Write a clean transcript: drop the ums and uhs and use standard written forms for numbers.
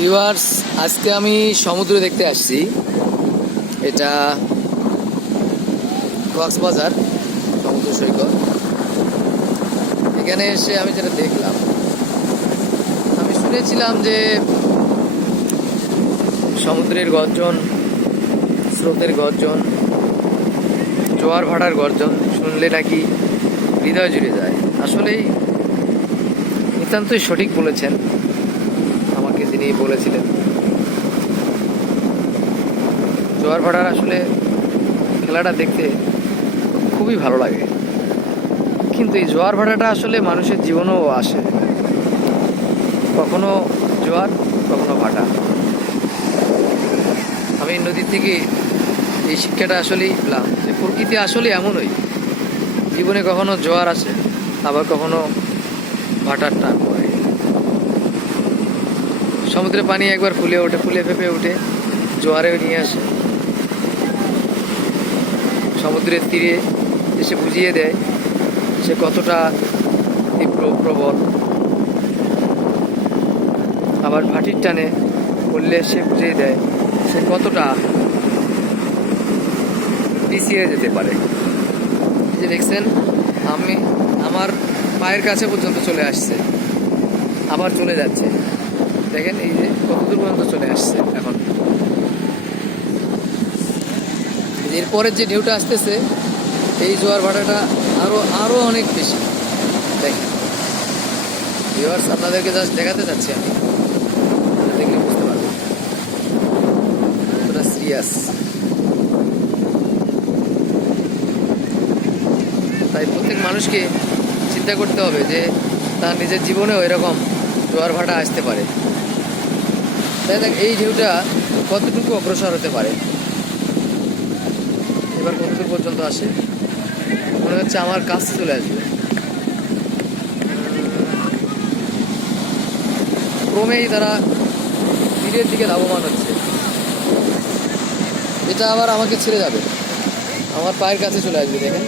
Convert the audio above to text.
Viewers, আজকে আমি সমুদ্র দেখতে আসছি। এটা কক্সবাজার সমুদ্র সৈকত। এখানে এসে আমি যেটা দেখলাম, আমি শুনেছিলাম যে সমুদ্রের গর্জন, স্রোতের গর্জন, জোয়ার ভাটার গর্জন শুনলে নাকি হৃদয় জুড়ে যায়। আসলেই নিতান্তই সঠিক বলেছেন আমাকে যিনি বলেছিলেন। জোয়ার ভাটার আসলে খেলাটা দেখতে খুবই ভালো লাগে, কিন্তু এই জোয়ার ভাটাটা আসলে মানুষের জীবনেও আসে, কখনো জোয়ার কখনো ভাটা। আমি নদীর থেকে এই শিক্ষাটা আসলেই পেলাম যে প্রকৃতি আসলে এমনই, জীবনে কখনো জোয়ার আসে, আবার কখনো ভাটার টান পড়ে। সমুদ্রের পানি একবার ফুলে ওঠে, ফুলে ফেপে ওঠে, জোয়ারেও নিয়ে আসে। সমুদ্রের তীরে এসে বুঝিয়ে দেয় সে কতটা তীব্র প্রবল। আবার ভাটির টানে বললে সে বুঝিয়ে দেয় সে কতটা পিছিয়ে যেতে পারে। যে দেখছেন, আমার পায়ের কাছে পর্যন্ত চলে আসছে, আবার চলে যাচ্ছে। দেখেন এই যে কতদূর পর্যন্ত চলে আসছে। এখন এরপরের যে ঢেউটা আসতেছে, এই জোয়ার ভাটাটা আরো অনেক বেশি। দেখেন ভিউয়ার্স, আপনাদেরকে জাস্ট দেখাতে চাচ্ছি আমি, দেখলে বুঝতে পারবেন কতটা সিরিয়াস। তাই প্রত্যেক মানুষকে চিন্তা করতে হবে যে তার নিজের জীবনেও এরকম জোয়ার ভাটা আসতে পারে। তাই দেখ এই ঢেউটা কতটুকু অগ্রসর হতে পারে, এবার কতদূর পর্যন্ত আসে। মনে হচ্ছে আমার কাছে চলে আসবে। ক্রমেই তারা তীরের দিকে লাভবান হচ্ছে। এটা আবার আমাকে ছেড়ে যাবে, আমার পায়ের কাছে চলে আসবে। দেখেন